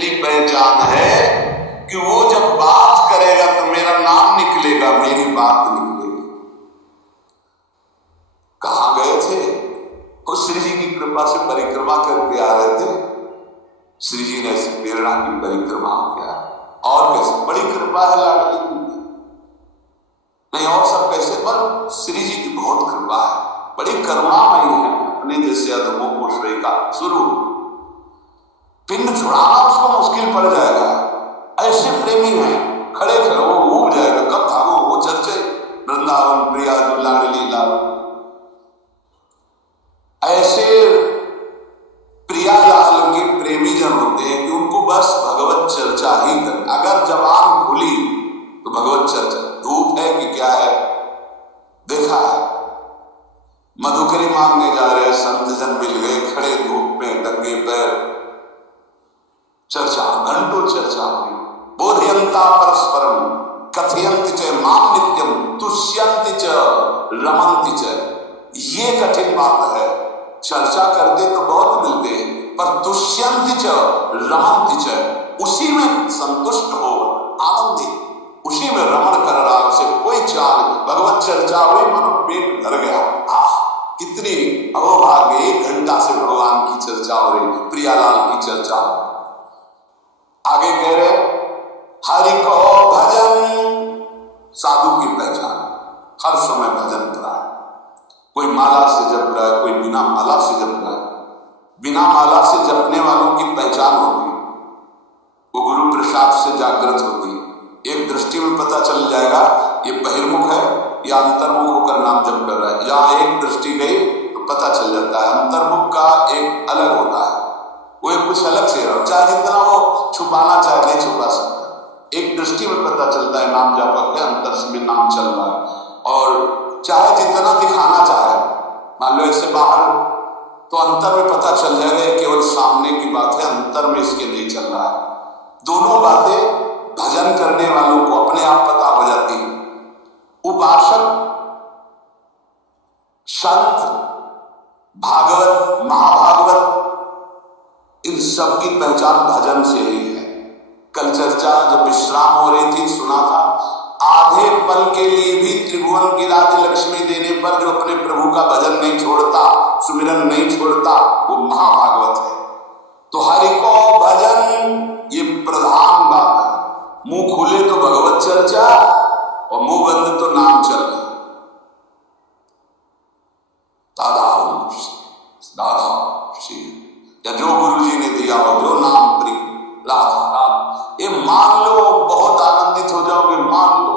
पहचान है कि वो जब बात करेगा तो मेरा नाम निकलेगा, मेरी बात निकलेगी। कहां गए थे? वो श्री जी की कृपा से परिक्रमा करके आ रहे थे। श्री जी ने ऐसी प्रेरणा की परिक्रमा किया। और कैसे बड़ी कृपा है लाडली की, नहीं और सब कैसे, पर श्री जी की बहुत कृपा है, बड़ी करुणामयी है। अपने जैसे अधमों को श्रेय का शुरू पिंड छुड़ाना उसको मुश्किल पड़ जाएगा। ऐसे प्रेमी हैं, खड़े खड़े वो उड़ जाएगा, कब भागो वो चर्चे वृंदावन प्रिया जो लाडली लाल। ऐसे प्रियालाल के प्रेमी जन होते हैं कि उनको बस भगवत चर्चा ही कर, अगर जबान खुली तो भगवत चर्चा। धूप है कि क्या है, देखा है मधुकरी मांगने जा रहे संत जन मिल गए, खड़े धूप में नंगे पैर, चर्चा घंटों चर्चा हुई। बोधयंता परस्परम कथयंति च माम नित्यम तुष्यंति च रमन्ति च। ये कठिन बात है, चर्चा करते तो बहुत मिलते हैं, पर तुष्यंति च रमन्ति च, उसी में संतुष्ट हो, आनंदित, उसी में रमण कर रहा, उसे कोई चाल। भगवत चर्चा हुई, मन पेट भर गया। कितनी अहोभाग्य, 1 घंटा से भगवान की चर्चा हो रही, प्रियालाल की चर्चा। आगे कह रहे हरि को भजन, साधु की पहचान, हर समय भजन कर रहा है। कोई माला से जप रहा है, कोई बिना माला से जप रहा है। बिना माला से जपने वालों की पहचान होती है, वो गुरु प्रसाद से जागृत होती है। एक दृष्टि में पता चल जाएगा ये बहिर्मुख है या अंतर्मुख होकर नाम जप कर रहा है। जहां एक दृष्टि गई तो पता चल जाता है। अंतर्मुख का एक अलग होता है, वो एक कुछ अलग से रहा, चाहे जितना वो छुपाना चाहे नहीं छुपा सकता। एक दृष्टि में पता चलता है नाम जापक है, अंतर से भी नाम चल रहा है। और चाहे जितना दिखाना चाहे, मान लो ऐसे बाहर, तो अंतर में पता चल जाएगा केवल सामने की बात है, अंतर में इसके नहीं चल रहा है। दोनों बातें भजन करने वालों को अपने आप पता हो जाती है। उपासक, संत, भागवत, महाभागवत, इन सब की पहचान भजन से ही है। कल चर्चा जब विश्राम हो रही थी सुना था, आधे पल के लिए भी त्रिभुवन की राज लक्ष्मी देने पर जो अपने प्रभु का भजन नहीं छोड़ता, सुमिरन नहीं छोड़ता, वो महाभागवत है। तो हरि को भजन ये प्रधान बात है। मुंह खुले तो भगवत चर्चा और मुंह बंद तो नाम चल रहा। दादा श्री या जो गुरु जी ने दिया हो, जो नाम प्रिय राधा राम, ये मान लो, बहुत आनंदित हो जाओगे। मान लो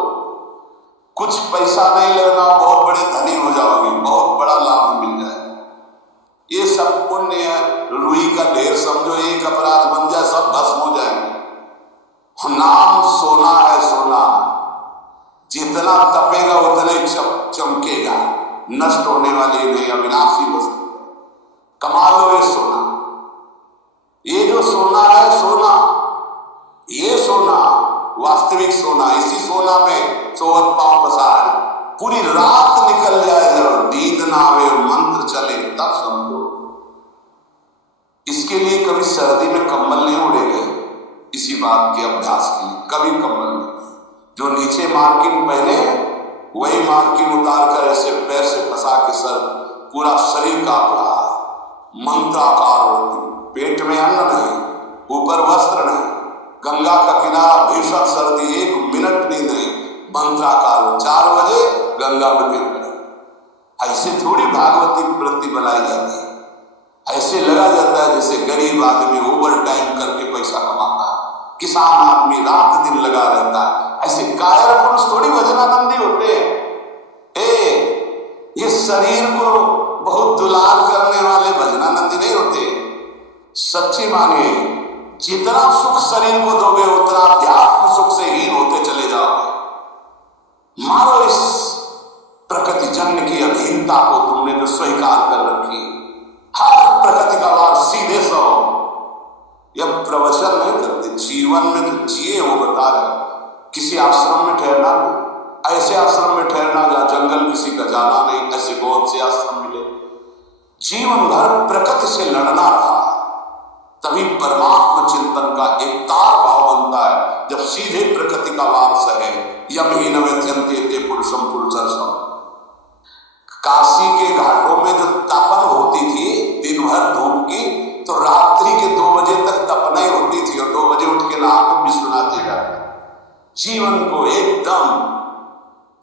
कुछ पैसा नहीं लगना, बहुत बड़े धनी हो जाओगे, बहुत बड़ा लाभ मिल जाएगा। ये सब पुण्य है, रुई का ढेर समझो, एक अपराध बन जाए सब भस्म हो जाएंगे। नाम सोना है, सोना जितना तपेगा उतना ही चमकेगा, नष्ट होने वाली नहीं, अविनाशी वस्तु। कमा लो ये सोना, ये जो सोना है, सोना, ये सोना वास्तविक सोना, इसी सोना में सोवत पांव पसार, पूरी रात निकल जाए, जब नींद ना आवे, मंत्र चले, तब समझो। इसके लिए कभी सर्दी में कंबल नहीं उड़ेगे, इसी बात के अभ्यास के लिए कभी कंबल नहीं। जो नीचे मार्किन पहने वही मार्किन उतार कर ऐसे पैर से फंसा के सर, पूरा शरीर कांप रहा, मंत्राकार, पेट में अन्न नहीं, ऊपर वस्त्र नहीं, गंगा का किनारा, भीषण सर्दी, 1 मिनट नींद नहीं, मंत्राकार, 4 बजे गंगा में गिर गए। ऐसे थोड़ी भागवती वृत्ति बनाई जाती है। ऐसे लगा जाता है जैसे गरीब आदमी ओवर टाइम करके पैसा कमाता है, किसान आदमी रात दिन लगा रहता है। ऐसे कायर पुरुष थोड़ी भजनानंदी होते हैं। ये शरीर को बहुत दुलार करने वाले भजनानंदी नहीं होते। सच्ची मानिए, जितना सुख शरीर को दोगे उतना अध्यात्म सुख से हीन होते चले जाओगे। मारो इस प्रकृति जन्य की अधीनता को तुमने जो स्वीकार कर रखी, हर प्रकृति का वार सीधे सो। यह प्रवचन नहीं करते, जीवन में जो जिए वो बता रहे। किसी आश्रम में ठहरना, ऐसे आश्रम में ठहरना जहां जंगल किसी का जाना नहीं, ऐसे बहुत से आश्रम मिले। जीवन भर प्रकृति से लड़ना रहा, तभी परमात्मा चिंतन का एक सीधे प्रकृति का वारस है। यम ही न व्यथयन्ते ते पुरुषम पुरुषर्षम। काशी के घाटों में जो तपन होती थी दिन भर धूप की, तो रात्रि के 2 बजे तक तपना ही होती थी और 2 बजे उठ के नहा के विश्वनाथ जी जाते। जीवन को एकदम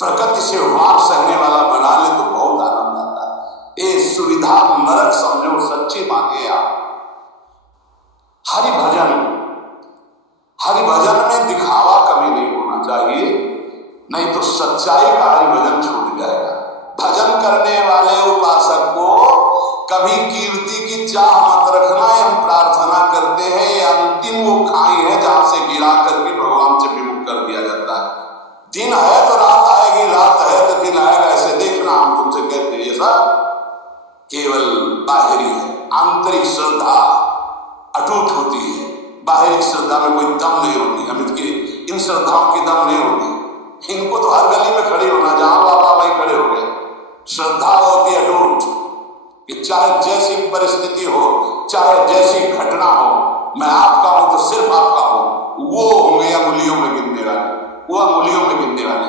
प्रकृति से वार सहने वाला बना ले तो बहुत आनंद आता है। ये सुविधा नरक समझो, सच्ची मांगे आप। हरि भजन में दिखावा कभी नहीं होना चाहिए, नहीं तो सच्चाई का हरि भजन छूट जाएगा। भजन करने वाले उपासक को कभी कीर्ति की चाह मत रखना। हम प्रार्थना करते हैं ये अंतिम वो खाई है जहां से गिरा करके भगवान से विमुख कर दिया जाता है। दिन है तो रात आएगी, रात है तो दिन आएगा, ऐसे देखना। हम तुमसे कहते हैं ये सब केवल बाहरी है। आंतरिक श्रद्धा अटूट होती है, बाहरी श्रद्धा में कोई दम नहीं होती। हम इन श्रद्धाओं की दम नहीं होती। इनको तो हर गली में खड़े होना, जहां बाबा वहीं खड़े हो गए। श्रद्धा होती है अटूट कि चाहे जैसी परिस्थिति हो, चाहे जैसी घटना हो, मैं आपका हूं तो सिर्फ आपका हूं। वो होंगे अंगुलियों में गिनने वाले, वो अंगुलियों में गिनने वाले।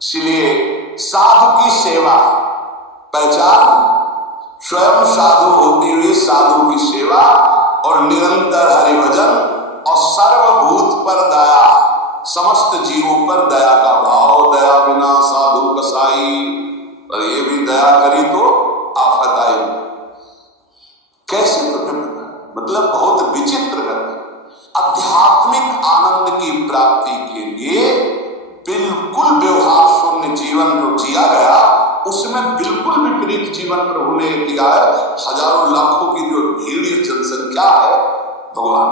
इसलिए साधु की सेवा पहचान, स्वयं साधु होते हुए साधु की सेवा और निरंतर हरिभजन और सर्वभूत पर दया, समस्त जीवों पर दया का भाव। दया बिना साधु कसाई, और ये भी दया करी तो आफत आई। कैसे तुम्हें पता? मतलब बहुत विचित्र घटना। आध्यात्मिक आनंद की प्राप्ति के लिए बिल्कुल व्यवहार शून्य जीवन जो जिया गया, उसमें बिल्कुल विपरीत जीवन प्रभु ने किया है। हजारों लाखों की जो भीड़ जनसंख्या है भगवान,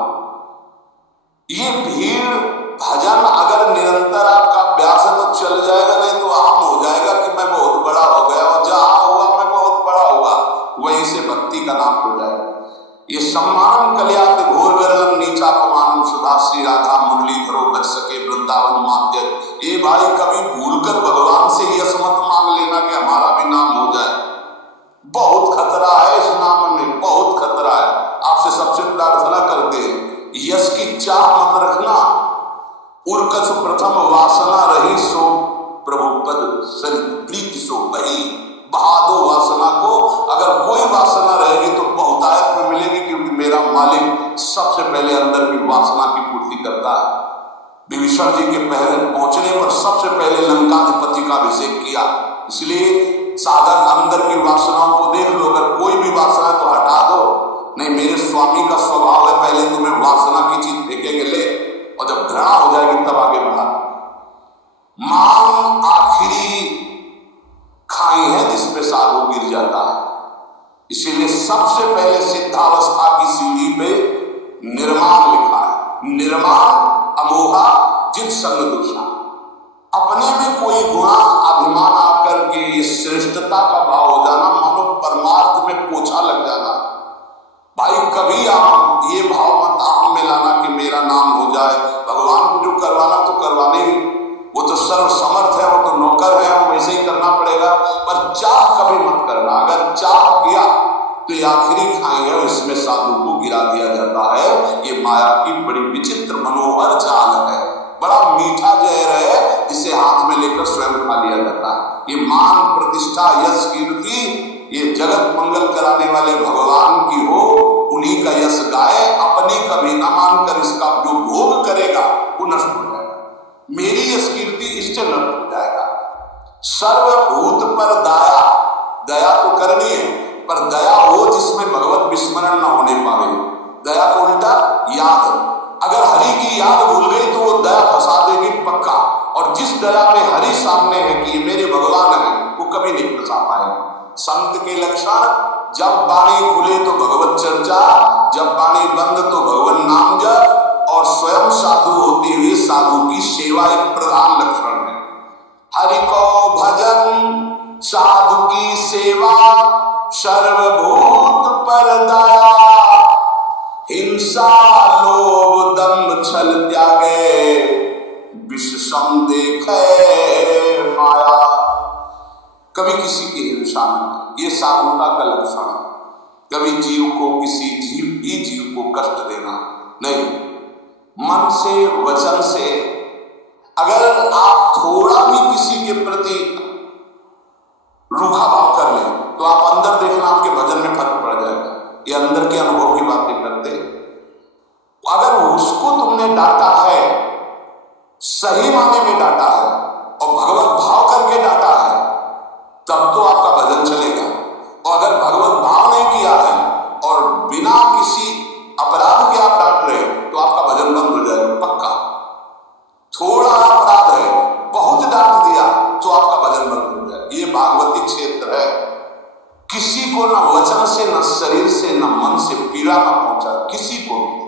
ये भीड़ भजन अगर निरंतर आपका अभ्यास है तो चल जाएगा, नहीं तो आम हो जाएगा कि मैं बहुत बड़ा हो गया और जहां हुआ मैं बहुत बड़ा हुआ, वहीं से भक्ति का नाम हो जाएगा। ये सम्मान कल्याण घोर विरलम नीचा पमानम सुधा श्री राधा मुरलीधरो बच सके वृंदावन माध्य। ये भाई कभी भूलकर भगवान से यश मत मांग लेना कि हमारा भी नाम हो जाए। बहुत खतरा है इस नाम में, बहुत खतरा है। आपसे सबसे प्रार्थना करते हैं यश की चाह मत रखना। उर्कछ प्रथम वासना रही सो प्रभु पद सरित प्रीति सो बही। बहा दो वासना को। अगर कोई वासना रहेगी तो बहुतायत में मिलेगी, क्योंकि मेरा मालिक सबसे पहले अंदर की वासना की पूर्ति करता है। विभीषण जी के पहले पहुंचने पर सबसे पहले लंकाधिपति का अभिषेक किया। इसलिए साधक अंदर की वासनाओं को देख लो, अगर कोई भी वासना तो हटा दो। नहीं, मेरे स्वामी का स्वभाव है पहले तुम्हें वासना की चीज फेंकेंगे ले, और जब घृणा हो जाएगी तब आगे बढ़ा। मान आखिरी खाई है जिसपे साधु गिर जाता है। इसीलिए सबसे पहले सिद्धावस्था की सीढ़ी पे निर्माण लिखा है। निर्माण अमोहा जित संग दूषा। अपने में कोई गुणा अभिमान आकर के श्रेष्ठता का भाव हो जाना, मानो परमार्थ में पोछा लग जाना। भाई कभी आप ये भाव मत आम में लाना कि मेरा नाम हो जाए। भगवान को जो करवाना तो करवाने ही, वो तो सर्व समर्थ है, वो तो नौकर है, वो वैसे ही करना पड़ेगा। पर चाह कभी मत करना। अगर चाह किया तो ये आखिरी खाई है, इसमें साधु को गिरा दिया जाता है। ये माया की बड़ी विचित्र मनोहर चाल है, बड़ा मीठा जहर है, जिसे हाथ में लेकर स्वयं खा लिया जाता है। ये मान प्रतिष्ठा यश कीर्ति ये जगत मंगल कराने वाले भगवान की हो, उन्हीं का यश गाए। अपनी कभी न मानकर इसका जो भोग करेगा वो नष्ट हो जाएगा। मेरी यश कीर्ति इससे नष्ट हो जाएगा। सर्वभूत पर दया, दया तो करनी है, पर दया हो जिसमें भगवत विस्मरण न होने पावे। दया को उल्टा याद, अगर हरि की याद भूल गई तो वो दया फंसा देगी पक्का। और जिस दया में हरि सामने है कि मेरे भगवान है, वो कभी नहीं फंसा पाएगा। संत के लक्षण, जब वाणी खुले तो भगवत चर्चा, जब वाणी बंद तो भगवान नाम जप, और स्वयं साधु होते हुए साधु की सेवा एक प्रधान लक्षण है। हरि को भजन, साधु की सेवा, सर्वभूत पर दया, हिंसा लोभ दंभ छल त्यागे, विष सम देखे माया। कभी किसी की हिंसा न, ये साधुता का लक्षण है। कभी जीव को, किसी जीव को कष्ट देना नहीं। मन से, वचन से अगर आप थोड़ा भी किसी के प्रति रूखा भाव कर लें तो आप अंदर देखना आपके भजन में फर्क पड़ जाएगा। ये अंदर के अनुभव की बातें करते। अगर उसको तुमने डांटा है, सही माने में डांटा है और भगवत भाव करके डांटा है, तब तो आपका भजन चलेगा। और अगर भगवत भाव नहीं किया है और बिना किसी अपराध के आप डांट रहे तो आपका भजन बंद हो जाएगा पक्का। थोड़ा अपराध है, बहुत डांट दिया तो आपका भजन बंद हो जाए। ये भागवती क्षेत्र है। किसी को न वचन से, न शरीर से, न मन से पीड़ा न पहुंचा, किसी को भी।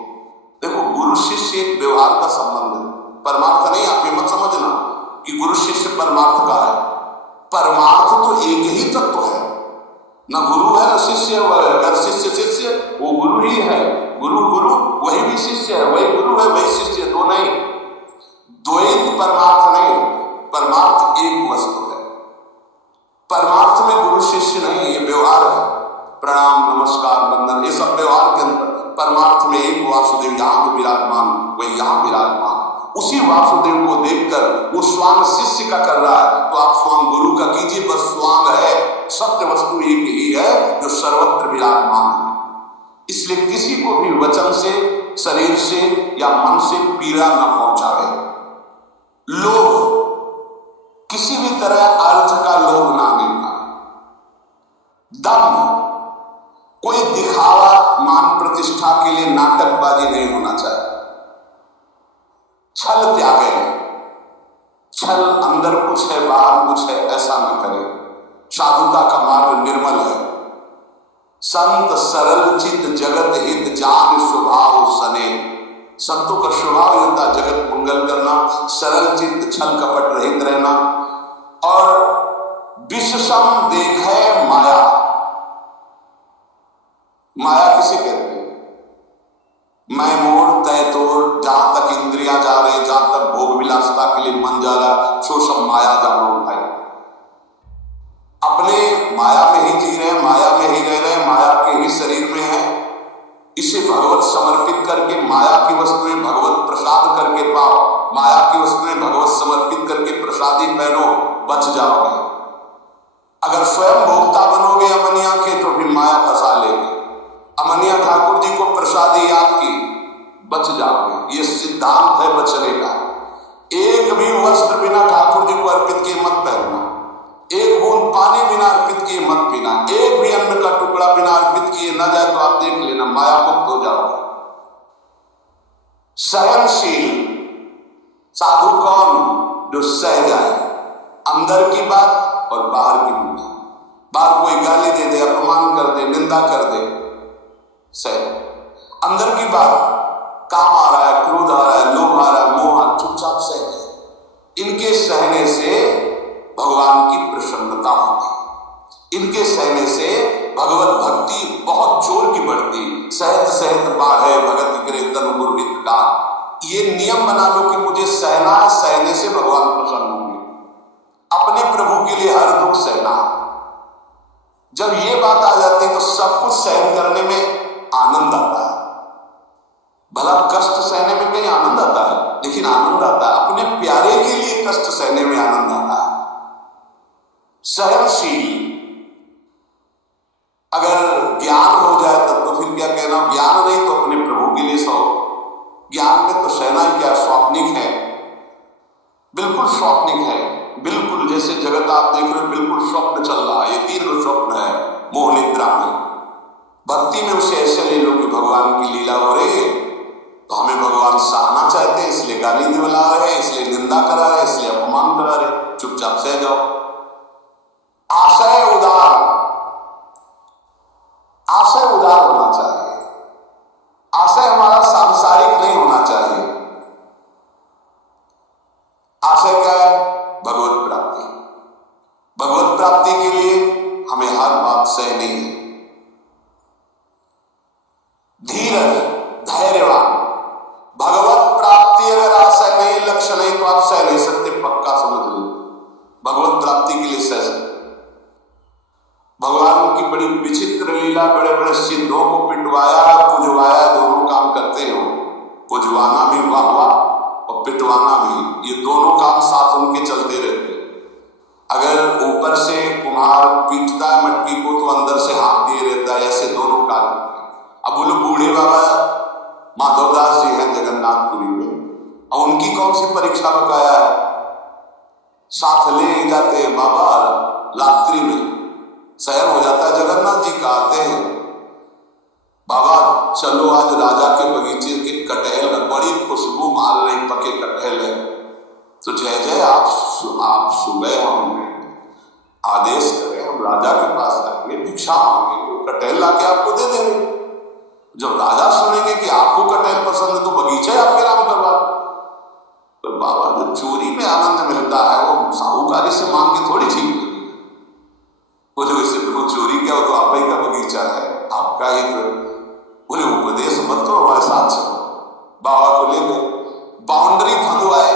देखो, गुरु शिष्य एक व्यवहार का संबंध है, परमार्थ नहीं। आप ये मत समझना कि गुरु शिष्य परमार्थ का है। परमार्थ तो एक ही तत्व है, न गुरु है न शिष्य है। अगर शिष्य शिष्य, वो गुरु ही है। गुरु गुरु, वही भी शिष्य है, वही गुरु है, वही शिष्य है। दो नहीं, द्वैत परमार्थ नहीं। परमार्थ एक वस्तु है। परमार्थ में गुरु शिष्य नहीं, ये व्यवहार है। प्रणाम, नमस्कार, वंदन, ये सब व्यवहार के अंदर। परमार्थ में एक वासुदेव यहाँ विराजमान, वही यहाँ विराजमान। उसी वासुदेव को देखकर वो स्वांग शिष्य का कर रहा है तो आप स्वांग गुरु का कीजिए। बस स्वांग है, सत्य वस्तु एक ही है जो सर्वत्र विराजमान है। इसलिए किसी को भी वचन से, शरीर से या मन से पीड़ा न पहुंचावे। लोभ, किसी भी तरह अर्थ का लोभ ना देना। दम्भ, कोई दिखावा, मान प्रतिष्ठा के लिए नाटकबाजी नहीं होना चाहिए। छल त्यागे। छल अंदर कुछ है, बाहर कुछ है, ऐसा ना करें। साधुता का मार्ग निर्मल है। संत सरल चित जगत हित जान स्वभाव सने। संतों का स्वभाव होता है जगत मंगल करना, सरल चित्त, छल कपट रहित रहना। और विषसम देखे माया। माया किसे कहते हैं? मैं मोड़ तय तोड़, जहां तक इंद्रियां जा रहे, जहां तक भोग विलासता के लिए मन जा रहा, सो सब माया जानो भाई। अपने माया में ही जी रहे हैं, माया में ही रह रहे हैं, माया के ही शरीर में है। इसे भगवत समर्पित करके, माया की वस्तुएं भगवत प्रसाद करके पाओ। माया की वस्तुएं भगवत समर्पित करके प्रसादी पहनो, बच जाओगे। अगर स्वयं भोक्ता बनोगे अमनिया के तो फिर माया फंसा लेगी। अमनिया ठाकुर जी को प्रसादी याद की, बच जाओगे। ये सिद्धांत है बचने का। एक भी वस्त्र बिना ठाकुर जी को अर्पित किए मत पहनना। एक बूंद पानी बिना अर्पित किए मत पीना। एक भी अन्न का टुकड़ा बिना अर्पित किए न जाए तो आप देख लेना, माया मुक्त हो जाओगे। सहनशील साधु कौन? जो सह जाए अंदर की बात और बाहर की बात। बाहर कोई गाली दे दे, अपमान कर दे, निंदा कर दे, सह। अंदर की बात, काम आ रहा है, क्रोध आ रहा है, लोभ आ रहा है, मोह आ रहा है, चुपचाप सह। इनके सहने से भगवान की प्रसन्नता होती। इनके सहने से भगवत भक्ति बहुत जोर की बढ़ती। सहत सहत बाढ़े भगत करे तनु गुरु हित का। ये नियम बना लो कि मुझे सहना है, सहने से भगवान प्रसन्न होंगे। अपने प्रभु के लिए हर दुख सहना। जब ये बात आ जाती है तो सब कुछ सहन करने में आनंद आता है। भला कष्ट सहने में कहीं आनंद आता है, लेकिन आनंद आता है अपने प्यारे के लिए कष्ट सहने में आनंद आता है। सहनशील। अगर ज्ञान हो जाए तब तो फिर क्या कहना, ज्ञान नहीं तो अपने प्रभु के लिए सहो। ज्ञान में तो सहना ही क्या, स्वप्निक है, बिल्कुल स्वप्निक है। बिल्कुल जैसे जगत आप देख रहे हो, बिल्कुल स्वप्न चल रहा है। ये दीर्घ स्वप्न है, मोह निद्रा में। भक्ति में उसे ऐसे ले लो कि भगवान की लीला हो रही है तो हमें भगवान सहना चाहते हैं, इसलिए गाली दिला रहे हैं, इसलिए निंदा करा रहे, इसलिए अपमान करा रहे, चुपचाप सह जाओ। आशय उदार। आशय उदार होना चाहिए। आशय हमारा सांसारिक नहीं होना चाहिए। आशय क्या है? भगवत प्राप्ति। भगवत प्राप्ति के लिए हमें हर बात सहनी है। धीरज, धैर्यवान। भगवत प्राप्ति अगर आशय नहीं, लक्ष्य नहीं तो आप सह नहीं सकते, पक्का समझ लो। भगवत प्राप्ति के लिए सह सकते। भगवान की बड़ी विचित्र लीला, बड़े बड़े सिद्धों को पिटवाया, पुजवाया, दोनों काम करते हो। पुजवाना भी वाह वाह, पिटवाना भी, ये दोनों काम साथ उनके चलते रहते। अगर ऊपर से कुम्हार पीटता है मटकी को तो अंदर से हाथ दिए रहता है, ऐसे दोनों काम। अब बोलो बूढ़े बाबा माधवदास जी हैं जगन्नाथपुरी में, और उनकी कौन सी परीक्षा बकाया है? साथ ले जाते हैं बाबा, रात्रि में शयन हो जाता है, जगन्नाथ जी का आते हैं, बाबा चलो आज राजा के बगीचे के कटहल में बड़ी खुशबू मार रही, पके कटहल है, तो जय जय आप सुबह हम आदेश करें, हम राजा के पास जाएंगे, भिक्षा मांगेंगे, वो कटहल लाके आपको दे देंगे। जब राजा सुनेंगे कि आपको कटहल पसंद है तो बगीचा आपके नाम करवा। तो बाबा जो चोरी में आनंद मिलता है वो साहूकारी से मांग के थोड़ी ठीक है। बोले वैसे चोरी क्या हो तो आप ही का बगीचा है, आपका ही। बोले उपदेश मत करो, हमारे साथ चलो। बाबा को ले गए, बाउंड्री फंदवाए,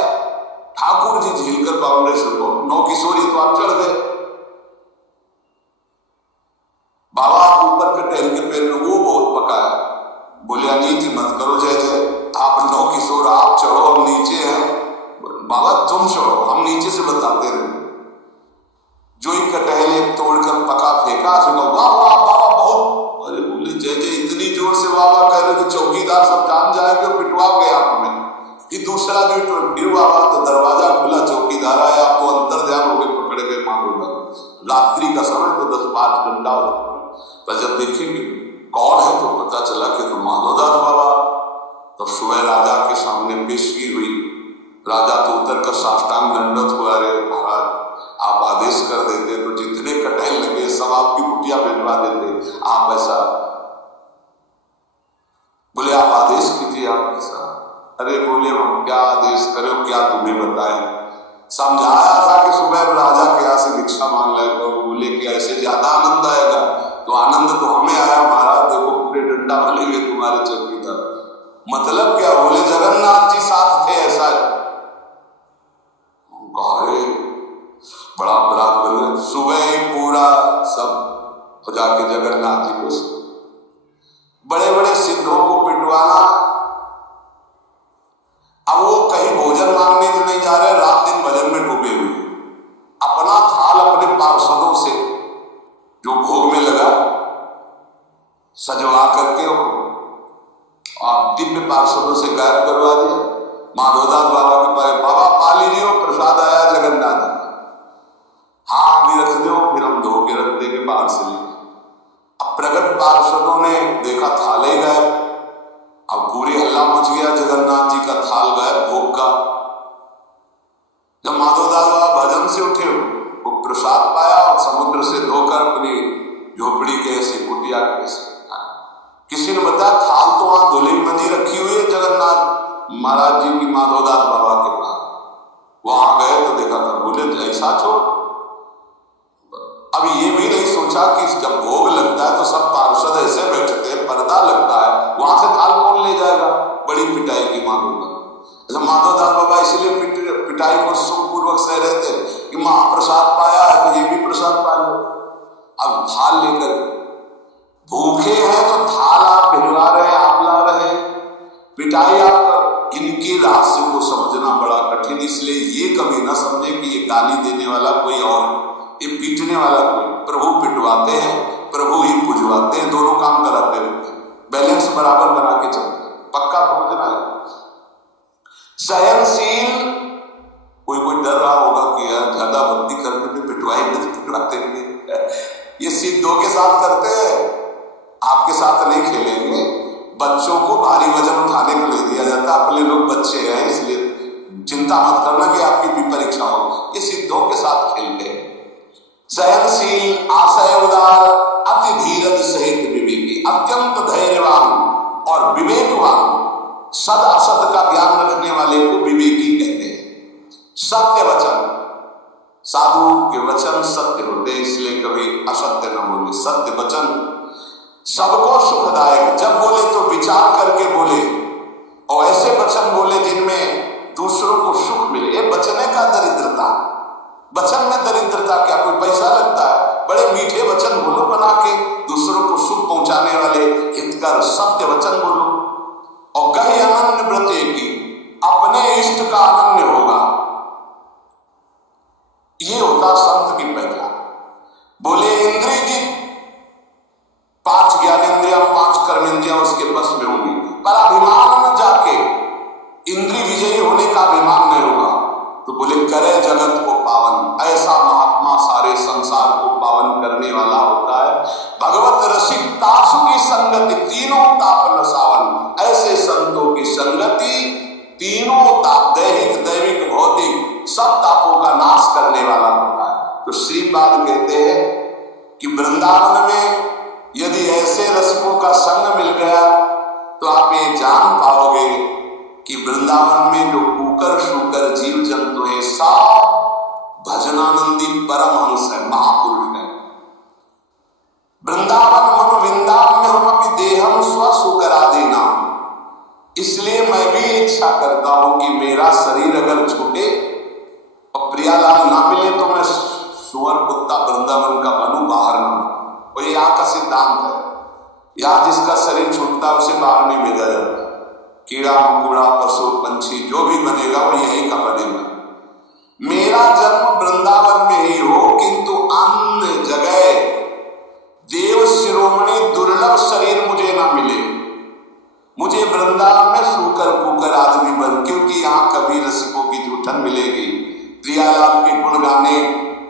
ठाकुर जी झील कर बाउंड्री से नौ किशोरी तो आप चढ़ गए। बाबा आप ऊपर कटहल के पेड़ में वो बहुत पका है, बोले अनीति मत करो जय जय, आप नौ किशोर आप चढ़ो, हम नीचे हैं। बाबा तुम चढ़ो, हम नीचे से बताते रहे। जो ही कटहल एक तोड़कर पका फेंका, वाह वाह बाबा बहुत। अरे बोले जय जय, इतनी जोर से बाबा कह रहे कि चौकीदार सब जान जाएंगे, पिटवा गए आप हमें। कि दूसरा जो फिर बाबा तो दरवाजा खुला, चौकीदार आया, आप तो अंतर ध्यान हो गए, पकड़ के मांगो। रात्रि का समय तो 10-5 घंटा होता, पर जब देखेंगे कौन है तो पता चला कि तो माधवदास बाबा। तो सुबह राजा के सामने पेशगी हुई, राजा तो उतर कर साष्टांग दंडवत हुआ, रे महाराज आप आदेश कर देते तो जितने कटहल लगे सब आपकी कुटिया भिजवा देते, आप ऐसा। बोले आप आदेश कीजिए, आप ऐसा। अरे बोले हम क्या आदेश करो, क्या तुम्हें बताएं। समझाया था कि सुबह राजा के यहाँ से भिक्षा मांग ले, बोले कि ऐसे ज्यादा आनंद आएगा, तो आनंद तो हमें आया महाराज, देखो पूरे डंडा भलेंगे तुम्हारे चौकीदार। मतलब क्या? बोले जगन्नाथ जी साथ थे, ऐसा है। बड़ा अपराध बन, सुबह ही पूरा सब हो जाके जगन्नाथ जी को बड़े बड़े सिद्धों को पिटवाना। अब वो कहीं भोजन मांगने तो नहीं जा रहे, रात दिन भजन में डूबे हुए, अपना थाल अपने पार्षदों से जो भोग में लगा सजवा करके और दिव्य पार्षदों से गायब करवा दिया। माधवदास बाबा के पास, बाबा पा लीजिए प्रसाद आया जगन्नाथ जी, हाँ भी रख दो, फिर हम धो के रख देंगे बाहर से ले। अब प्रगट पार्षदों ने देखा थाल ही गायब, अब पूरी हल्ला मच गया, जगन्नाथ जी का थाल गायब भोग का। जब माधवदास बाबा भजन से उठे, वो प्रसाद पाया और समुद्र से धोकर अपनी झोपड़ी के ऐसे कुटिया कैसे। किसी ने बताया थाल तो वहां धुली मंजी रखी हुई है जगन्नाथ महाराज जी की माधवदास बाबा के पास। वहां गए तो देखा था, बोले ऐसा छोड़। अब ये भी नहीं सोचा कि जब भोग लगता है तो सब पार्षद ऐसे बैठते हैं, पर्दा लगता है, वहां से थाल कौन ले जाएगा। बड़ी पिटाई की माधवदास। माधवदास बाबा इसलिए पिटाई को सुखपूर्वक सह रहे थे कि महाप्रसाद पाया है तो ये भी प्रसाद पा लो। अब थाल लेकर भूखे हैं तो थाल आप भिजवा रहे, आप ला रहे, पिटाई आप कर। इनकी रहस्य को समझना बड़ा कठिन, इसलिए ये कभी ना समझे कि ये गाली देने वाला कोई और, ये पीटने वाला कोई। प्रभु पिटवाते हैं, प्रभु ही पुजवाते हैं, दोनों काम कराते रहते हैं, बैलेंस बराबर बना के चलते हैं। पक्का समझना है। सहनशील, कोई डर रहा होगा कि यार ज्यादा भक्ति करने पे पिटवाएंगे तो पिटवाते नहीं। ये सिद्धों के साथ करते हैं, आपके साथ नहीं खेलेंगे। बच्चों को भारी वजन उठाने को ले दिया जाता है, अपने लोग बच्चे हैं इसलिए चिंता मत करना कि आपकी भी परीक्षा हो। ये सिद्धों के साथ खेलते हैं। सहनशील, आशय उदार, अति धीरज सहित विवेकी, अत्यंत धैर्यवान और विवेकवान, सद असत का ज्ञान रखने वाले को विवेकी कहते हैं। सत्य वचन, साधु के वचन सत्य होते, इसलिए कभी असत्य न बोले। सत्य वचन सबको सुखदायक, जब बोले तो विचार करके बोले, और ऐसे वचन बोले जिनमें दूसरों को सुख मिले। ये बचने का दरिद्रता, वचन में दरिद्रता क्या, कोई पैसा लगता है। बड़े मीठे वचन बोलो बना के, दूसरों को सुख पहुंचाने वाले हितकर सत्य वचन बोलो। और कहीं अनन्य व्रते की, अपने इष्ट का होगा संत की पहचान। बोले इंद्रिय जी 5 ज्ञानेंद्रियां 5 कर्मेंद्रियां उसके बस में होंगी, पर अभिमान न जाके इंद्रिय विजयी होने का अभिमान नहीं होगा। तो बोले करे जगत को पावन, ऐसा महात्मा सारे संसार को पावन करने वाला होता है। भगवत रसिक तासु की संगति तीनों ताप नसावन, ऐसे संतों की संगति तीनों ताप दैहिक दैविक भौतिक सब तापों का नाश करने वाला होता है। तो श्रीपाद कहते हैं कि वृंदावन में यदि ऐसे रसिकों का संग मिल गया तो आप ये जान पाओगे कि वृंदावन में जो कुकर शुकर जीव जंतु है सब भजनानंदी परमहंस है, महापुरुष है। वृंदावन मनो वृंदावन में हम अपनी देहम स्वसुकरा देना। इसलिए मैं भी इच्छा करता हूं कि मेरा शरीर अगर छूटे और प्रियालाल ना मिले तो मैं सुअर कुत्ता वृंदावन का बनूं, बाहर ना। और ये यहाँ का सिद्धांत है, यहाँ जिसका शरीर छूटता है उसे बाहर नहीं भेजा जाता। कीड़ा मकोड़ा पशु पंछी जो भी बनेगा वो यहीं का बनेगा। मेरा जन्म वृंदावन में ही हो, किंतु अन्य जगह देव शिरोमणि दुर्लभ शरीर मुझे ना मिले। मुझे वृंदावन में सूकर कुकर आदमी बन, क्योंकि यहाँ कभी रसिकों की जूठन मिलेगी, प्रियालाल के गुण गाने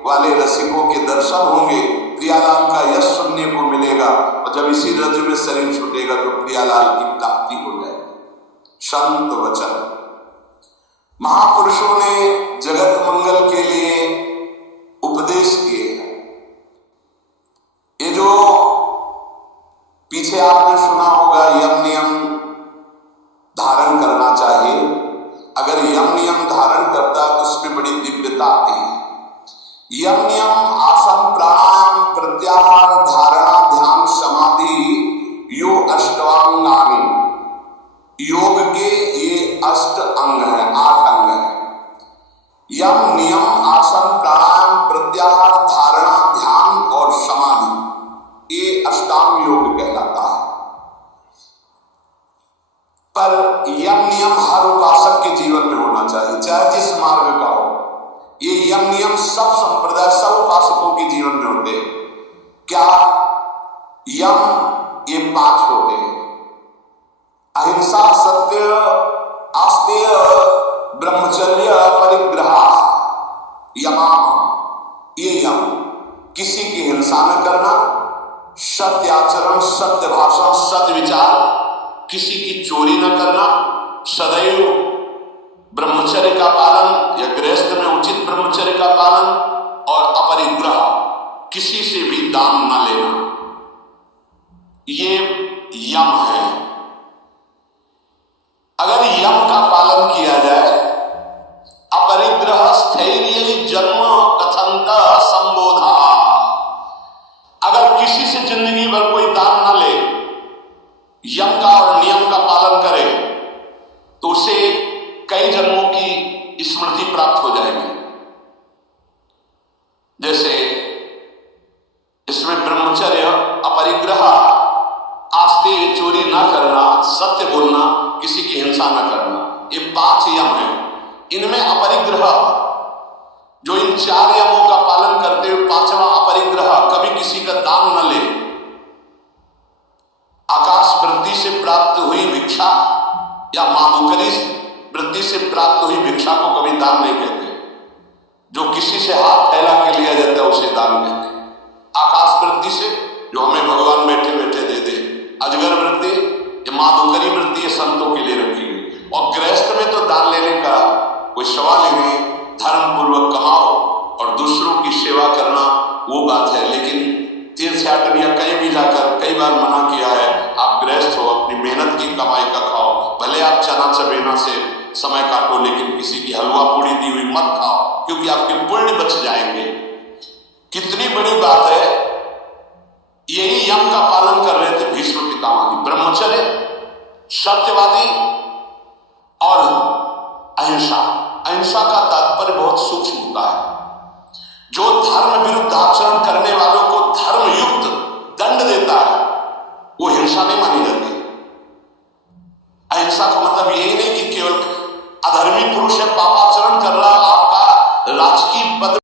वाले रसिकों के दर्शन होंगे, प्रियालाल का यश सुनने को मिलेगा। और जब इसी रज में शरीर छूटेगा तो प्रियालाल की प्राप्ति हो जाएगी। संत वचन महापुरुषों ने जगत मंगल के लिए उपदेश किए हैं। ये जो पीछे आपने सुना होगा यम नियम धारण करना चाहिए, अगर यम नियम धारण करता है तो उसमें बड़ी दिव्यता आती है। यम नियम आसन प्राणायाम प्रत्याहार धारणा ध्यान समाधि यो अष्टांगानि, योग के ये 8 अंग है, 8 अंग है। यम नियम आसन प्राणायाम प्रत्याहार धारणा ध्यान और समाधि ये अष्टांग योग कहलाता है। पर यम नियम हर उपासक के जीवन में होना चाहिए, चाहे जिस मार्ग का हो। ये यम नियम सब संप्रदाय सब उपासकों के जीवन में होते हैं। क्या यम ये 5 होते हैं, अहिंसा सत्य आस्तेय ब्रह्मचर्य परिग्रह यमा। ये यम किसी की हिंसा न करना, सत्य आचरण सत्य भाषण सत्य विचार, किसी की चोरी न करना, सदैव ब्रह्मचर्य का पालन या गृहस्थ में उचित ब्रह्मचर्य का पालन, और अपरिग्रह किसी से भी दान न लेना, ये यम है। अगर यम का पालन किया जाए, अपरिग्रह स्थैर्य जन्म कथंत संबोधा, अगर किसी से जिंदगी भर कोई दान न ले, यम का और नियम का पालन करे, तो उसे कई जन्मों की स्मृति प्राप्त हो जाएगी। जैसे इसमें ब्रह्मचर्य अपरिग्रह आस्ते चोरी न करना सत्य बोलना किसी की हिंसा न करना, ये 5 यम हैं। इनमें अपरिग्रह, जो इन 4 यमों का पालन करते हुए 5वां अपरिग्रह, कभी किसी का दान न ले, आकाश वृत्ति से प्राप्त हुई भिक्षा या माधुकरी वृत्ति से प्राप्त हुई भिक्षा को कभी दान नहीं कहते। जो किसी से हाथ फैला के लिया जाता है उसे दान कहते हैं। आकाश वृत्ति से जो हमें भगवान बैठे बैठे दे दे, अजगर वृत्ति ये माधुकरी वृत्ति संतों के लिए रखी गई। और गृहस्थ में तो दान लेने का कोई सवाल ही नहीं, धर्म पूर्वक कमाओ और दूसरों की सेवा करना वो बात है। लेकिन तीर्थयाटन या कहीं भी जाकर कई बार मना किया है, आप गृहस्थ हो, अपनी मेहनत की कमाई का खाओ, भले आप चना चबेना से समय काटो, लेकिन किसी की हलवा पूड़ी दी हुई मत खाओ, क्योंकि आपके पुण्य बच जाएंगे। कितनी बड़ी बात है। यही यम का पालन कर रहे थे भीष्म पितामह। ब्रह्मचर्य, सत्यवादी और अहिंसा। अहिंसा का तात्पर्य बहुत सूक्ष्म होता है। जो धर्म विरुद्ध आचरण करने वालों को धर्म युक्त दंड देता है वो हिंसा नहीं मानी जाती। अहिंसा का मतलब यही नहीं कि केवल अधर्मी पुरुष है पापाचरण कर रहा, आपका राजकीय पद